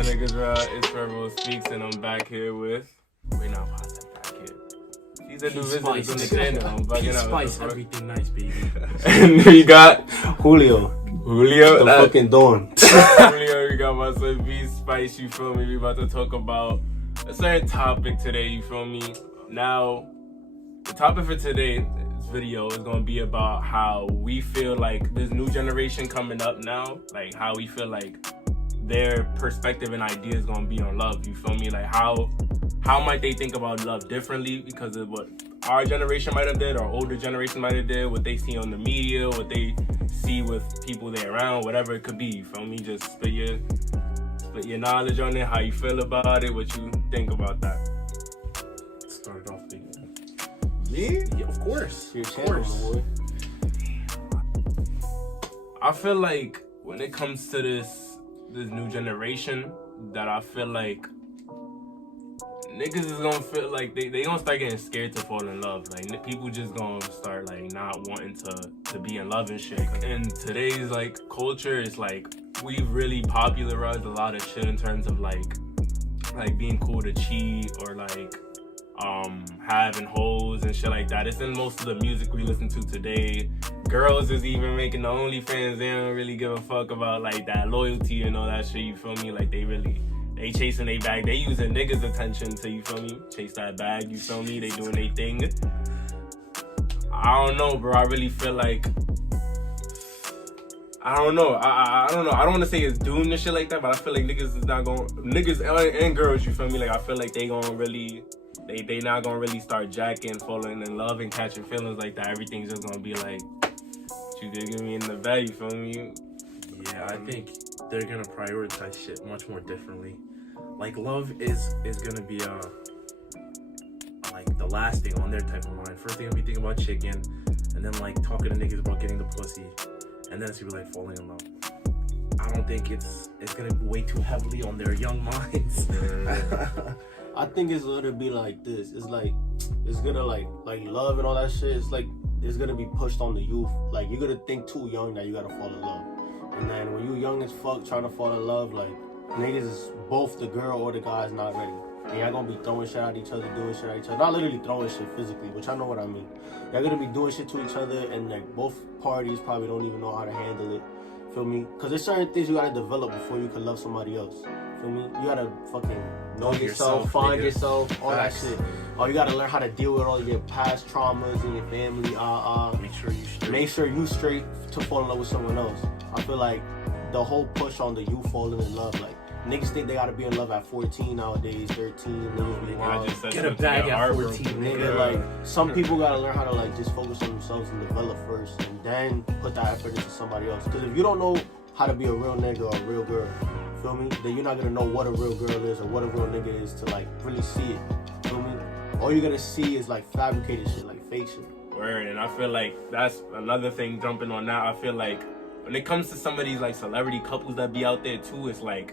Yeah, niggas, it's Swervoo Speaks, and I'm back here with. Wait, no, I said back here. She's a new visitor on the channel. I'm bugging out. Spice everything nice, baby. And we got Julio, the fucking Dawn. Julio, we got my son B Spice. You feel me? We about to talk about a certain topic today. You feel me? Now, the topic for today's video is gonna be about how we feel like this new generation coming up now, like how we feel like their perspective and ideas gonna be on love. You feel me? Like how might they think about love differently because of what our generation might have did, or older generation might have did, what they see on the media, what they see with people they're around, whatever it could be. You feel me? Just spit your knowledge on it, how you feel about it, what you think about that. Start it off, baby. Me? Yeah, of course. Your Of channel, course. boy. I feel like when it comes to this new generation, that I feel like niggas is gonna feel like they gonna start getting scared to fall in love. Like people just gonna start like not wanting to be in love and shit. In today's like culture, it's like we've really popularized a lot of shit in terms of like being cool to cheat, or like having hoes and shit like that. It's in most of the music we listen to today. Girls is even making the OnlyFans. They don't really give a fuck about like that loyalty and all that shit. You feel me? Like they chasing their bag. They using niggas' attention to, you feel me, chase that bag. You feel me? They doing their thing. I don't know, bro. I really feel like I don't know. I don't know. I don't want to say it's doomed and shit like that, but I feel like niggas is not going. Niggas and girls, you feel me? Like I feel like they gonna really. They not gonna really start jacking, falling in love, and catching feelings like that. Everything's just gonna be like, you did give me in the bag, you feel me? Yeah, I think they're gonna prioritize shit much more differently. Like love is gonna be like the last thing on their type of mind. First thing gonna be thinking about chicken, and then like talking to niggas about getting the pussy, and then it's gonna be like falling in love. I don't think it's gonna weigh too heavily on their young minds. I think it's gonna be like this. It's like it's gonna like love and all that shit. It's like it's gonna be pushed on the youth. Like you're gonna think too young that you gotta fall in love, and then when you young as fuck trying to fall in love, like niggas is both the girl or the guy's not ready. And y'all gonna be throwing shit at each other, doing shit at each other. Not literally throwing shit physically, but y'all know what I mean. Y'all gonna be doing shit to each other, and like both parties probably don't even know how to handle it. Feel me? Because there's certain things you gotta develop before you can love somebody else. Feel me? You gotta fucking know yourself, find yourself, all that shit. Oh, you gotta learn how to deal with all your past traumas in your family. Make sure you straight to fall in love with someone else. I feel like the whole push on the youth falling in love, like niggas think they gotta be in love at 14 nowadays, 13. Get a bag at 14, nigga. Like some people gotta learn how to like just focus on themselves and develop first, and then put that effort into somebody else. Because if you don't know how to be a real nigga or a real girl, feel me, then you're not gonna know what a real girl is or what a real nigga is to like really see it. Feel me? All you're gonna see is like fabricated shit, like fake shit. Word, and I feel like that's another thing jumping on that. I feel like when it comes to some of these like celebrity couples that be out there too, it's like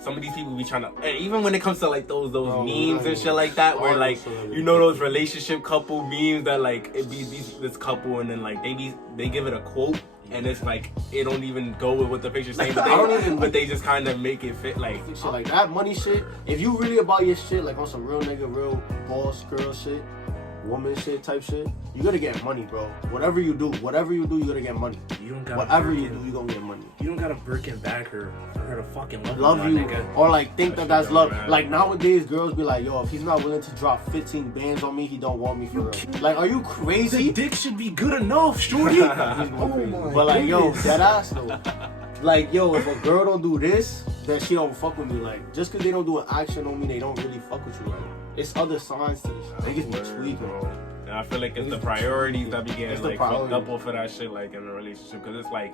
some of these people be trying to, and even when it comes to like those memes and shit like that, where like you know those relationship couple memes that like it be this couple, and then like they give it a quote, and it's like it don't even go with what the picture's saying, but they just kind of make it fit like shit like that money shit. If you really about your shit, like on some real nigga, real boss girl shit, woman shit type shit, you gotta get money, bro. Whatever you do, you gotta get money. You don't got whatever you do, you gonna get money. You don't gotta Birkin back her for her to fucking love you, nigga. Or like think that's love. Like nowadays, girls be like, yo, if he's not willing to drop 15 bands on me, he don't want me for real. Like, are you crazy? The dick should be good enough, shorty. But like, yo, that ass though. Like, yo, if a girl don't do this, then she don't fuck with me. Like, just cause they don't do an action on me, they don't really fuck with you. Like, it's other signs to this. Niggas be tweaking, bro. And I feel like it's the priorities that be getting like fucked up off of that shit, like in a relationship. Cause it's like,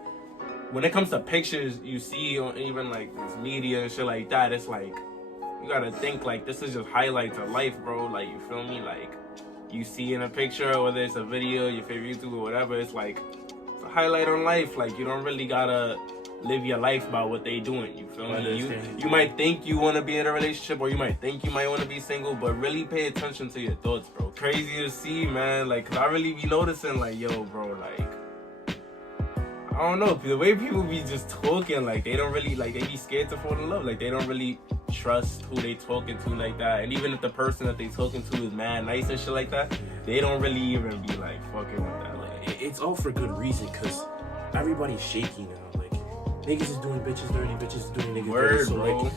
when it comes to pictures you see on even like this media and shit like that, it's like, you gotta think like this is just highlights of life, bro. Like, you feel me? Like, you see in a picture, whether it's a video, your favorite YouTube or whatever, it's like, it's a highlight on life. Like, you don't really gotta live your life by what they doing, you feel me? You might think you want to be in a relationship, or you might think you might want to be single, but really pay attention to your thoughts, bro. Crazy to see, man. Like, cause I really be noticing, like, yo, bro, like, I don't know, the way people be just talking, like they don't really, like they be scared to fall in love, like they don't really trust who they talking to like that. And even if the person that they talking to is mad nice and shit like that, they don't really even be like fucking with that. Like It's all for good reason, cause everybody's shaky now. Like niggas is doing bitches dirty, bitches is doing niggas word, dirty. So bro. like,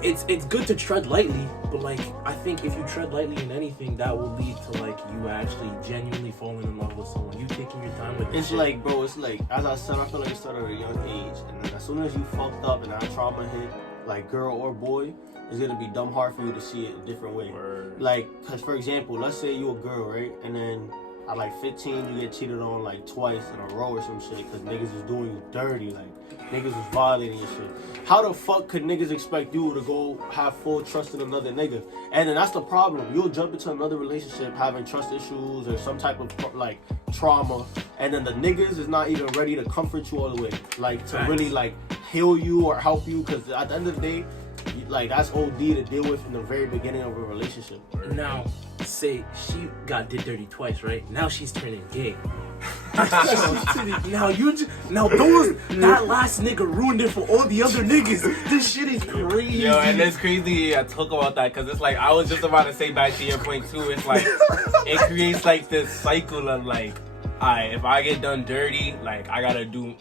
it's good to tread lightly, but like I think if you tread lightly in anything, that will lead to like you actually genuinely falling in love with someone. You taking your time with this It's shit. like, bro, it's like, as I said, I feel like it started at a young age. And then as soon as you fucked up and that trauma hit, like girl or boy, it's gonna be dumb hard for you to see it a different way. Word. Like, cause for example, let's say you a girl, right? And then at like 15, you get cheated on like twice in a row or some shit, cause niggas is doing you dirty, like niggas was violating your shit. How the fuck could niggas expect you to go have full trust in another nigga? And then that's the problem. You'll jump into another relationship having trust issues or some type of like trauma, and then the niggas is not even ready to comfort you all the way, like to really like heal you or help you, cause at the end of the day, like that's OD to deal with in the very beginning of a relationship. Now, say she got did dirty twice, right? Now she's turning gay. now that last nigga ruined it for all the other niggas. This shit is crazy. Yo, and it's crazy I talk about that because it's like I was just about to say back to your point too. It's like it creates like this cycle of like, alright, if I get done dirty, like I gotta do.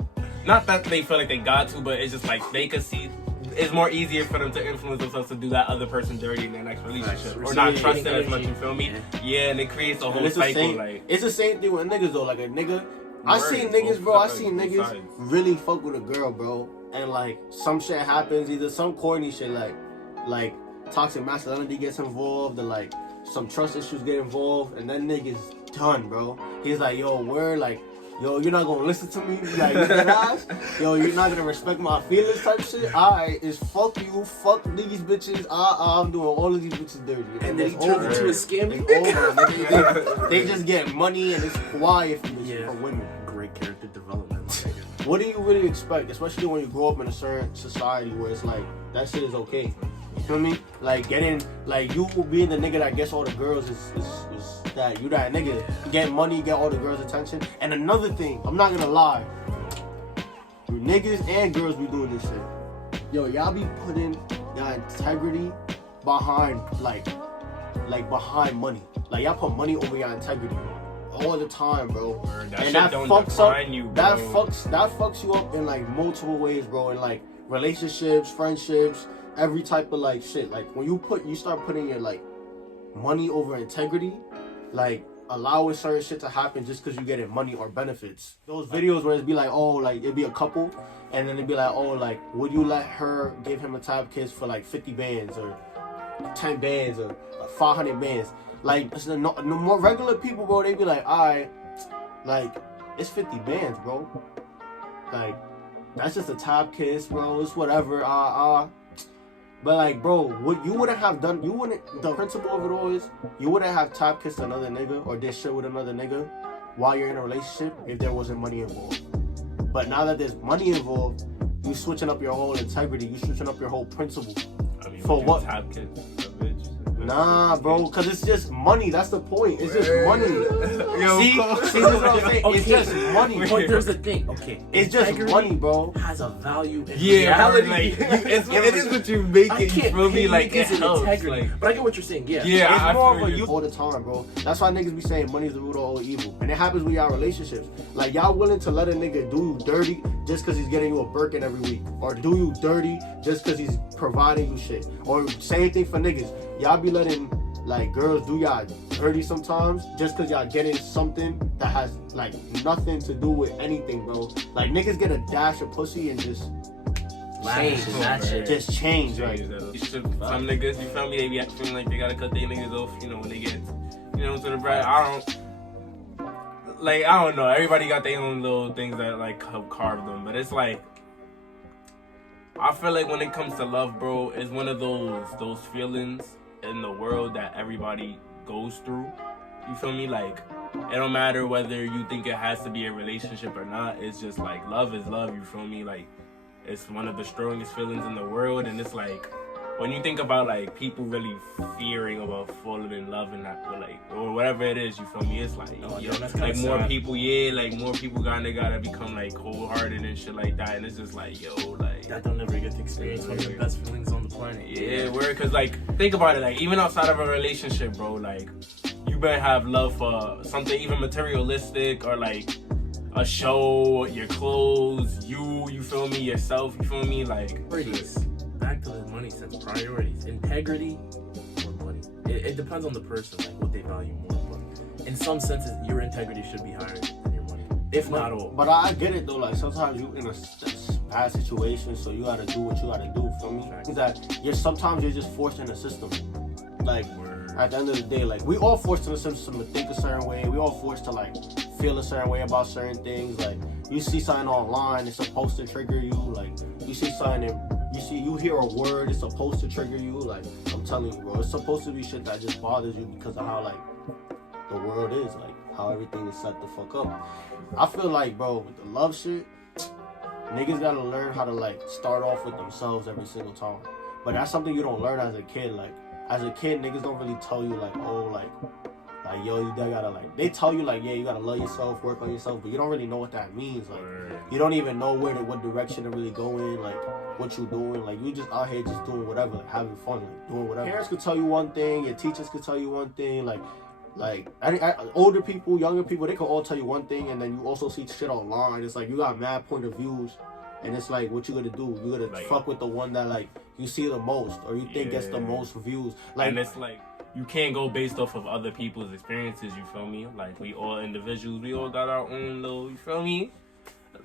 Not that they feel like they got to, but it's just like they could see. It's more easier for them to influence themselves to do that other person dirty in their next relationship, or not trust them as much. You feel me? Yeah, and it creates a whole cycle. Like it's the same thing with niggas though. Like a nigga, I seen niggas, bro. I seen niggas really fuck with a girl, bro, and like some shit happens, either some corny shit like toxic masculinity gets involved, and like some trust issues get involved, and then niggas done, bro. He's like, yo, we're like. Yo, you're not gonna listen to me? Like, yo, you're not gonna respect my feelings type shit? Alright, it's fuck you, fuck these bitches, I'm doing all of these bitches dirty. And then he turns into a scam. They just get money and it's quiet from women. Great character development, my nigga. What do you really expect? Especially when you grow up in a certain society where it's like, that shit is okay. You feel me? Like getting, like you being the nigga that gets all the girls is that you that nigga get money, get all the girls' attention. And another thing, I'm not gonna lie, niggas and girls be doing this shit. Yo, y'all be putting y'all integrity behind like behind money. Like y'all put money over your integrity all the time, bro. And that fucks up you, bro. That fucks you up in like multiple ways, bro. In like relationships, friendships, every type of like shit. Like when you start putting your like money over integrity, like allowing certain shit to happen just because you getting money or benefits. Those videos where it'd be like, oh, like it'd be a couple, and then it'd be like, oh, like would you let her give him a tap kiss for like 50 bands or 10 bands or 500 bands? Like the more regular people, bro, they be like, alright, like it's 50 bands, bro. Like that's just a tap kiss, bro. It's whatever. But like, bro, what you wouldn't have done, the principle of it all is, you wouldn't have tap kissed another nigga or did shit with another nigga while you're in a relationship if there wasn't money involved. But now that there's money involved, you switching up your whole integrity, you switching up your whole principle. I mean, for what? Tap kiss a bitch? Nah, bro, cause it's just money. That's the point. It's just money. Yo, see, this is what I'm saying. Okay. It's just money. But there's the thing. Okay, It's just money, bro. Has a value. In reality. reality. It is what you make it. You feel me? Like it helps. Like, but I get what you're saying. Yeah. It's more of a you all the time, bro. That's why niggas be saying money's the root of all evil, and it happens with y'all relationships. Like y'all willing to let a nigga do you dirty just because he's getting you a Birkin every week, or do you dirty just because he's providing you shit, or same thing for niggas. Y'all be letting like girls do y'all dirty sometimes just cause y'all getting something that has like nothing to do with anything, bro. Like niggas get a dash of pussy and just change that shit. Just change, right? Some niggas, you feel me? They be feeling like they gotta cut their niggas off, you know, when they get, you know, to the bread. I don't know. Everybody got their own little things that like help carve them, but it's like, I feel like when it comes to love, bro, it's one of those feelings in the world that everybody goes through. You feel me? Like it don't matter whether you think it has to be a relationship or not. It's just like love is love. You feel me? Like it's one of the strongest feelings in the world, and it's like when you think about like people really fearing about falling in love and that, or like, or whatever it is, you feel me? It's like, yo, like more people, like more people gotta become like cold-hearted and shit like that, and it's just like, yo, like that don't never get to experience one of the best feelings on the planet. Yeah, weird, cause like think about it, like even outside of a relationship, bro, like you better have love for something even materialistic or like a show, your clothes, you feel me, yourself, you feel me, like. Back to the money sense, priorities, integrity or money. It depends on the person, like what they value more. But in some senses, your integrity should be higher than your money, if not all. But I get it though. Like sometimes you in a bad situation, so you gotta do what you gotta do. Feel me? That sometimes you're just forced in the system. Like at the end of the day, like we all forced in the system to think a certain way. We all forced to like feel a certain way about certain things. Like you see something online, it's supposed to trigger you. Like you see something. You hear a word, it's supposed to trigger you. Like, I'm telling you, bro, it's supposed to be shit that just bothers you because of how, like, the world is, like, how everything is set the fuck up. I feel like, bro, with the love shit, niggas gotta learn how to, like, start off with themselves every single time. But that's something you don't learn as a kid. Like, as a kid, niggas don't really tell you, like, oh, like, yo, you gotta, like, they tell you, like, yeah, you gotta love yourself, work on yourself, but you don't really know what that means. Like, you don't even know what direction to really go in, like, what you doing. Like, you just out here just doing whatever, like, having fun, like, doing whatever. Parents could tell you one thing, your teachers could tell you one thing, like older people, younger people, they could all tell you one thing, and then you also see shit online. It's like, you got mad point of views, and it's like, what you gonna do? You gotta like, fuck with the one that, like, you see the most, or you think gets the most views. Like, and it's like, you can't go based off of other people's experiences, you feel me? Like, we all individuals, we all got our own little, you feel me?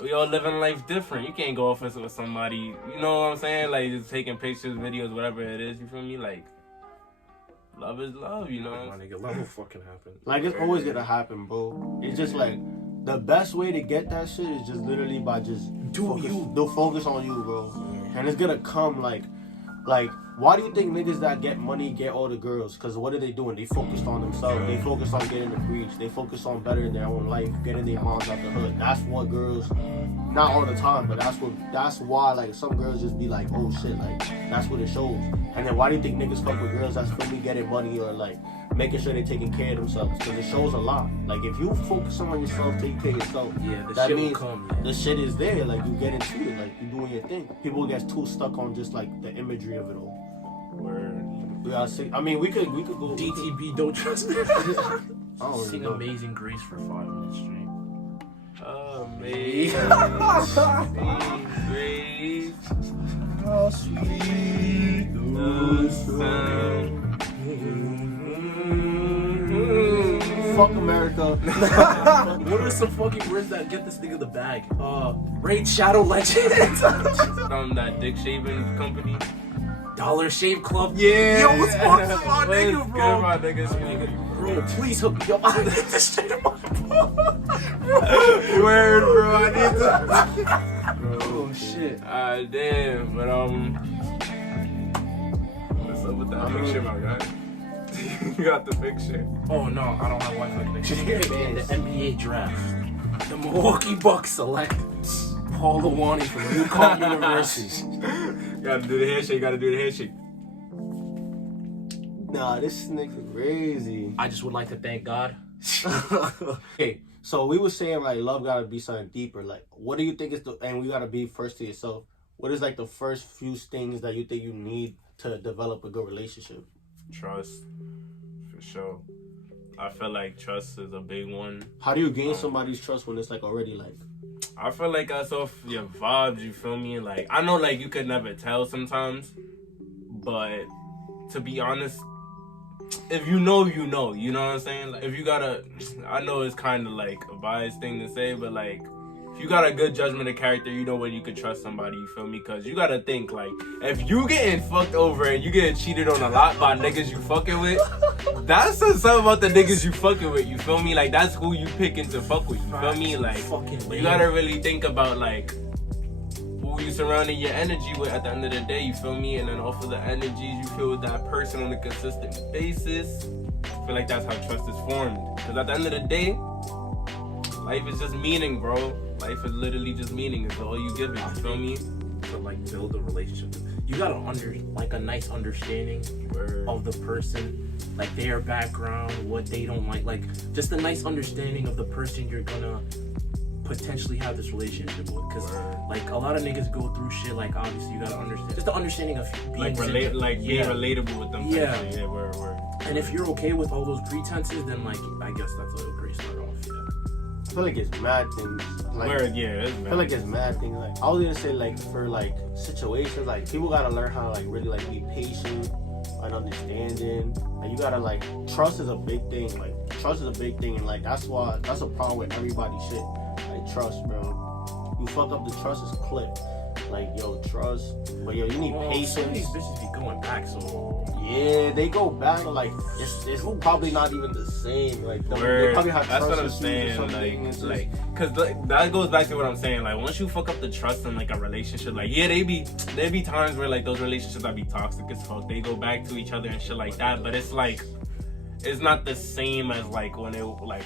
We all living life different. You can't go off with somebody, you know what I'm saying? Like, just taking pictures, videos, whatever it is, you feel me? Like, love is love, you know? My nigga, love will fucking happen. Like, it's always gonna happen, bro. It's just like, the best way to get that shit is just literally by just focus on you, bro. And it's gonna come, like, why do you think niggas that get money get all the girls? Because what are they doing? They focused on themselves. They focus on getting the breach. They focus on bettering their own life, getting their moms out the hood. That's what girls, not all the time, but that's why, like, some girls just be like, oh shit, like, that's what it shows. And then why do you think niggas fuck with girls that's fully getting money or, like, making sure they're taking care of themselves? Because it shows a lot. Like, if you focus on yourself, take care of yourself, that shit means will come, the shit is there. Like, you get into it. Like, you doing your thing. People get too stuck on just, like, the imagery of it all. We gotta see. I mean, we could go. DTB, don't trust me. Sing know. Amazing Grace for 5 minutes straight. Amazing Grace. How sweet the sound. Fuck America. What are some fucking words that get this thing in the bag? Raid Shadow Legends. From that dick shaving company. Dollar Shave Club. Yeah. Yo, what's my nigga, bro? Good, my niggas. Bro, please hook me up. I need this shit in my phone. Word, bro. I need to. Oh shit. Damn. But what's up with that picture, my guy? You got the picture. Oh no, I don't have Wi-Fi connection. The NBA draft. The Milwaukee Bucks select Paul Lawani from UConn University. Gotta do the handshake. Nah, this nigga crazy. I just would like to thank God. Okay, so we were saying, like, love gotta be something deeper. Like, what do you think is and we gotta be first to yourself. What is, like, the first few things that you think you need to develop a good relationship? Trust, for sure. I feel like trust is a big one. How do you gain somebody's trust when it's, like, already, like... I feel like that's off your vibes, you feel me? Like, I know, like, you could never tell sometimes, but to be honest, if you know, you know what I'm saying? Like, if you gotta, I know it's kind of like a biased thing to say, but like, if you got a good judgment of character, you know when you can trust somebody, you feel me? Because you gotta think, like, if you getting fucked over and you getting cheated on a lot by niggas you fucking with, that says something about the niggas you fucking with, you feel me? Like, that's who you picking to fuck with, you feel me? Like, you gotta really think about, like, who you surrounding your energy with at the end of the day, you feel me? And then off of the energies you feel with that person on a consistent basis, I feel like that's how trust is formed. Because at the end of the day, life is just meaning, bro. Life is literally just meaning. It's all you give it, you feel me? to like build a relationship. You gotta a nice understanding of the person, like their background, what they don't like just a nice understanding of the person you're gonna potentially have this relationship with. Because like a lot of niggas go through shit. Like obviously you gotta understand just the understanding of being being relatable with them. Yeah. Word. And if you're okay with all those pretenses, then like I guess that's a great start off. Yeah. I feel like it's mad things. Like, it's I feel like it's mad things. Like I was gonna say, like for like situations, like people gotta learn how to like really like be patient and understanding. Like you gotta like trust is a big thing. Like trust is a big thing, and like that's a problem with everybody's shit. Like trust, bro. You fuck up the trust, it's clipped. Like yo, trust, but yo, you need patience. Some of these bitches be going back, so yeah, they go back. Like it's probably not even the same. Like they probably have that's trust what I'm issues or saying. something. Cause that goes back to what I'm saying. Like once you fuck up the trust in like a relationship, like yeah, there be times where like those relationships that be toxic as fuck. They go back to each other and shit like that. But it's like it's not the same as like when it like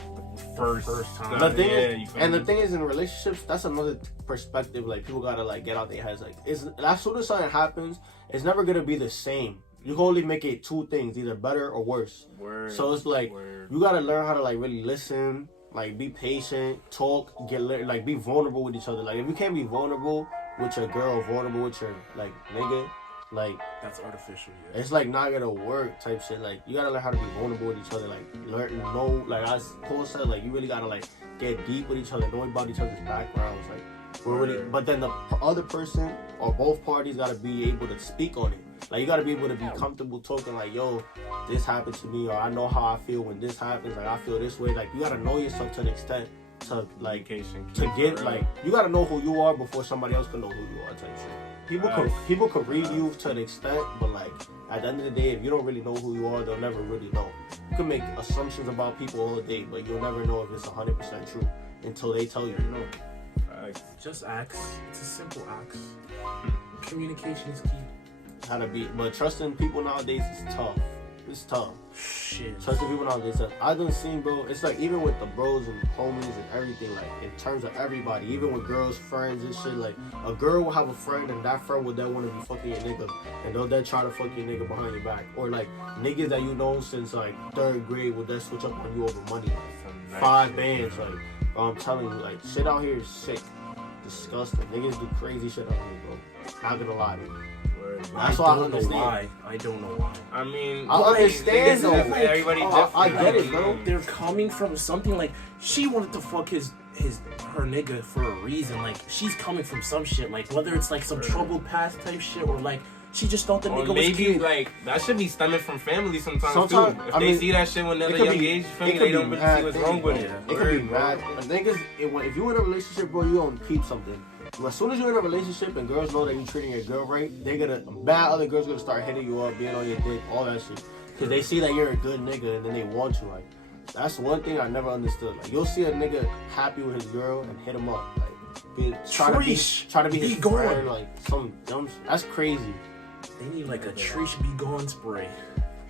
first time. The thing is in relationships, that's another perspective. Like people gotta like get out their heads. Like as soon as something happens, it's never gonna be the same. You can only make it two things, either better or worse. So it's like you gotta learn how to like really listen, like be patient, talk, like be vulnerable with each other. Like if you can't be vulnerable with your girl, vulnerable with your like nigga, like that's artificial. Yeah. It's like not gonna work type shit. Like you gotta learn how to be vulnerable with each other. Like know, like as Paul said, like you really gotta like get deep with each other, know about each other's backgrounds. Like we're really, but then the other person or both parties gotta be able to speak on it. Like you gotta be able to be comfortable talking. Like yo, this happened to me, or I know how I feel when this happens. Like I feel this way. Like you gotta know yourself to an extent to like to get like you gotta know who you are before somebody else can know who you are type shit. People can read you to an extent, but like at the end of the day, if you don't really know who you are, they'll never really know. You can make assumptions about people all day, but you'll never know if it's 100% true until they tell you. You know. Just ask. It's a simple ask. Communication is key. How to be, but trusting people nowadays is tough. It's tough. Shit. Trusting people nowadays. I done seen, bro. It's like even with the bros and homies and everything. Like in terms of everybody, even with girls, friends and shit. Like a girl will have a friend, and that friend will then want to be fucking your nigga, and they'll then try to fuck your nigga behind your back. Or like niggas that you know since like 3rd grade will then switch up on you over money. Like 5 bands. Like I'm telling you, like shit out here is sick, disgusting. Niggas do crazy shit out here, bro. Not gonna lie to you. That's why I understand. I don't know why. I mean, I understand though. Everybody different. I get it, bro. They're coming from something like she wanted to fuck her nigga for a reason. Like she's coming from some shit. Like whether it's like some troubled past type shit or like she just thought the nigga was cute. Like that should be stemming from family sometimes too. If they see that shit when they're a young age, they don't really see what's wrong with it. It could be bad. Niggas, if you're in a relationship, bro, you don't keep something. As soon as you're in a relationship and girls know that you're treating your girl right, other girls gonna start hitting you up, being on your dick, all that shit. Cause they see that you're a good nigga and then they want you. Like that's one thing I never understood. Like you'll see a nigga happy with his girl and hit him up, like try to be his friend, like some dumb shit. That's crazy. They need like a Trish Be Gone spray.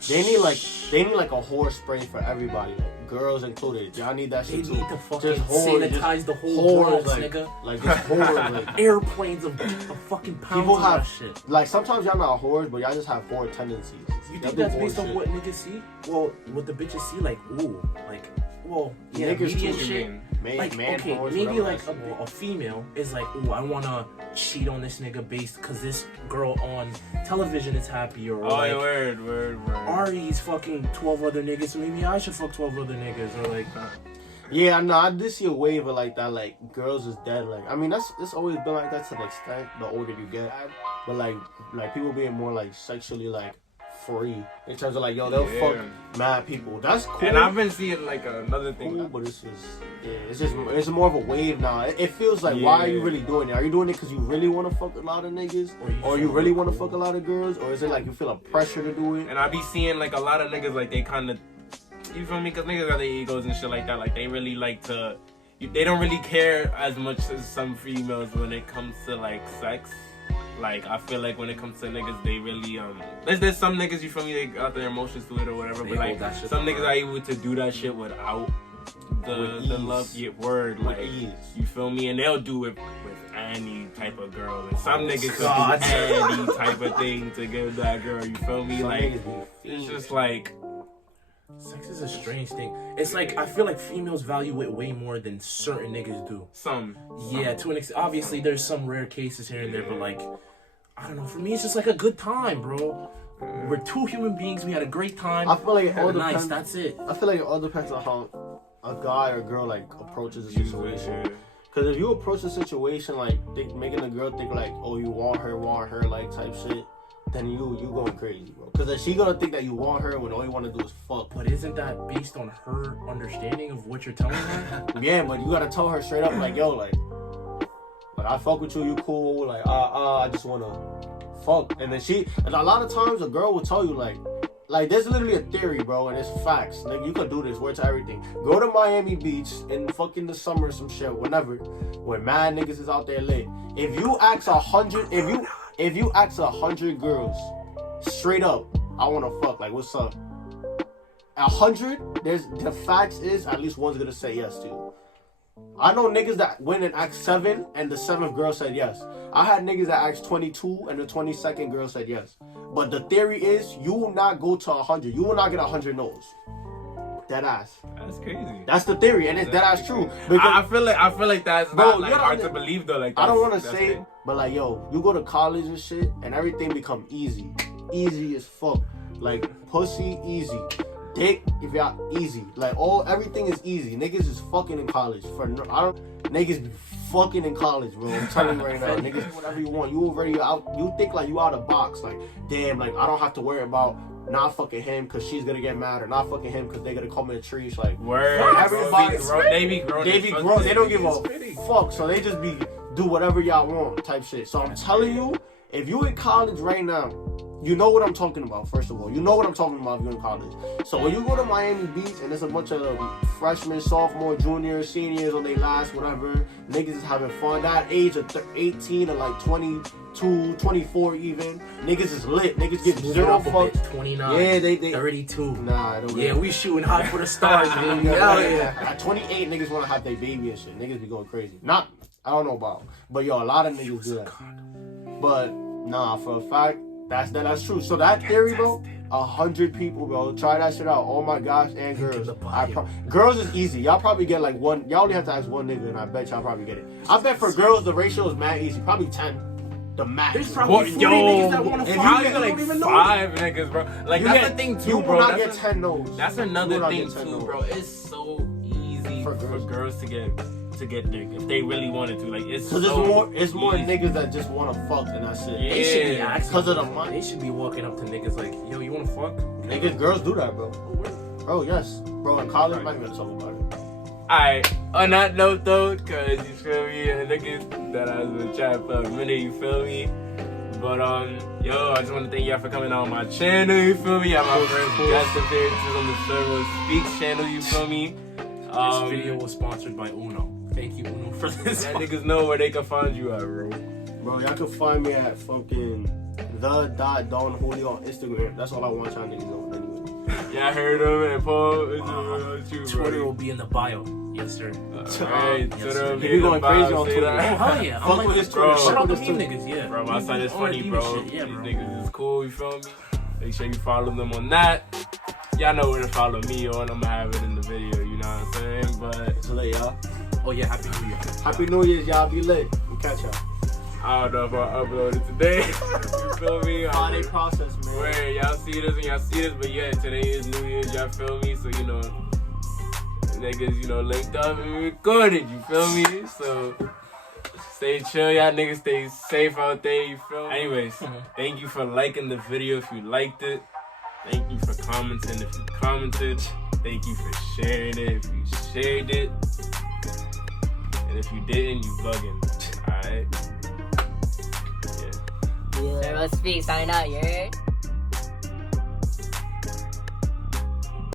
They need like a horse spray for everybody, like girls included. Y'all need that shit too. They need to fucking sanitize the whole world, nigga. Like just whores, like airplanes of fucking pounds people have of that shit. Like sometimes y'all not whores, but y'all just have whore tendencies. You think that's based on what niggas see? Well, what the bitches see, like yeah, niggas media too, shit. Like okay, maybe like a female is like, ooh, I wanna cheat on this nigga based cause this girl on television is happy, or like word. Ari's fucking 12 other niggas, so maybe I should fuck 12 other niggas, or like yeah, no, I did see a wave of like that, like girls is dead. Like I mean it's always been like that to an extent, the older you get. But like people being more like sexually like free in terms of like yo, they'll fuck mad people. That's cool. And I've been seeing like another thing. Cool, but it's more of a wave now. It feels like why are you really doing it? Are you doing it because you really want to fuck a lot of niggas, or you really want to fuck a lot of girls, or is it like you feel a pressure to do it? And I be seeing like a lot of niggas like they kind of, you feel me? Because niggas got their egos and shit like that. Like they really like to, they don't really care as much as some females when it comes to like sex. Like I feel like when it comes to niggas, they really there's some niggas, you feel me, they got their emotions to it or whatever, but like some niggas are able to do that shit without the love word, like you feel me, and they'll do it with any type of girl. And some niggas God. could do any type of thing to give that girl. You feel me? Some Like niggas be it's just like Sex is a strange thing. It's like I feel like females value it way more than certain niggas do. some. Yeah, to an extent. Obviously, there's some rare cases here and there, but like, I don't know. For me, it's just like a good time, bro. We're two human beings. We had a great time. I feel like it all Nice. depends. That's it. I feel like it all depends on how a guy or girl like approaches the situation. Because if you approach the situation like making the girl think like, oh, you want her like type shit, then you going crazy, bro. Because then she gonna think that you want her when all you want to do is fuck. But isn't that based on her understanding of what you're telling her? Yeah, but you gotta tell her straight up like, yo, like I fuck with you, you cool, like I just wanna fuck. And then and a lot of times a girl will tell you like there's literally a theory, bro, and it's facts. Like you could do this, word to everything. Go to Miami Beach in fucking the summer, some shit, whenever, when mad niggas is out there lit. If you ask 100, if you ask 100 girls straight up, I wanna fuck, like what's up? 100, the facts is at least one's gonna say yes to you. I know niggas that went and asked 7 and the 7th girl said yes. I had niggas that asked 22 and the 22nd girl said yes. But the theory is you will not go to 100. You will not get 100 no's. Dead ass. That's crazy. That's the theory, and it's dead ass true. I feel like that's Bro, not like, hard to believe though. Like I don't want to that's say it, but like yo, you go to college and shit, and everything become easy as fuck. Like pussy easy, dick if y'all easy. Like everything is easy. Niggas is fucking in college niggas be fucking in college, bro. I'm telling you right now, niggas do whatever you want. You already out. You think like you out of box. Like damn, like I don't have to worry about not fucking him because she's gonna get mad, or not fucking him because they're gonna come in a tree. Like word. Everybody, They be grown. They don't give a fuck. So they just do whatever y'all want type shit. So I'm telling you, if you in college right now, you know what I'm talking about. First of all, you know what I'm talking about if you're in college. So when you go to Miami Beach and there's a bunch of freshmen, sophomore, juniors, seniors on their last whatever, niggas is having fun. That age of 18 to like 22, 24 even, niggas is lit. Niggas get zero fuck. 29. Yeah, they 32. Nah, I don't Yeah, we shooting high for the stars, man. yeah. At 28, niggas want to have their baby and shit. Niggas be going crazy. I don't know about, but yo, a lot of niggas do that. But nah, for a fact, that's true. So that theory, bro, 100 people, bro, try that shit out. Oh my gosh, and girls. Girls is easy. Y'all probably get like one. Y'all only have to ask one nigga, and I bet y'all probably get it. I bet for girls the ratio is mad easy. Probably 10. The max. There's probably 40 niggas that want to fuck. You like 5 niggas, bro. Like that's the thing too, you bro. You will not get 10 no's. That's another thing too, bro. It's so easy for girls to get dick if they really wanted to. Like it's so it's more niggas that just want to fuck and that's it. Yeah, they should be asking because of the money. They should be walking up to niggas like, yo, you want to fuck? Niggas, girls do that, bro. Bro, yes, bro. In college, I'm not even gonna talk about it. Alright, on that note though, cause you feel me, niggas that I was gonna chat for a minute, you feel me? But yo, I just want to thank y'all for coming on my channel, you feel me? I'm my first guest appearances on the Swervoo Speaks channel, you feel me? This video was sponsored by Uno. Thank you, Uno, for this. Let niggas know where they can find you at, bro. Bro, y'all can find me at fucking the.Don Julio on Instagram. That's all I want y'all niggas on anyway. Y'all heard him and Paul. Twitter will be in the bio. Yes, sir. Alright, yes, sir. You going crazy on Twitter. Oh, hell yeah. Fuck with this Twitter. Shout out to meme niggas, yeah. Bro, my side is funny, bro. Yeah, These bro. niggas is cool, you feel me? Make sure you follow them on that. Y'all know where to follow me on. I'm gonna have it in the video, you know what I'm saying? But so lit, y'all. Oh yeah, Happy New Year. Happy New Year's, y'all. Be lit. We'll catch y'all. I don't know if I'll upload it today. You feel me? Holiday process, man. Where y'all see this and y'all see this, but yeah, today is New Year's, y'all feel me? So, you know, niggas, you know, linked up and recorded, you feel me? So, stay chill, y'all niggas, stay safe out there, you feel me? Anyways, thank you for liking the video if you liked it. Thank you for commenting if you commented. Thank you for sharing it if you shared it. And if you didn't, you bugging. Alright? Yeah. Swervoo Speaks, sign out, you heard?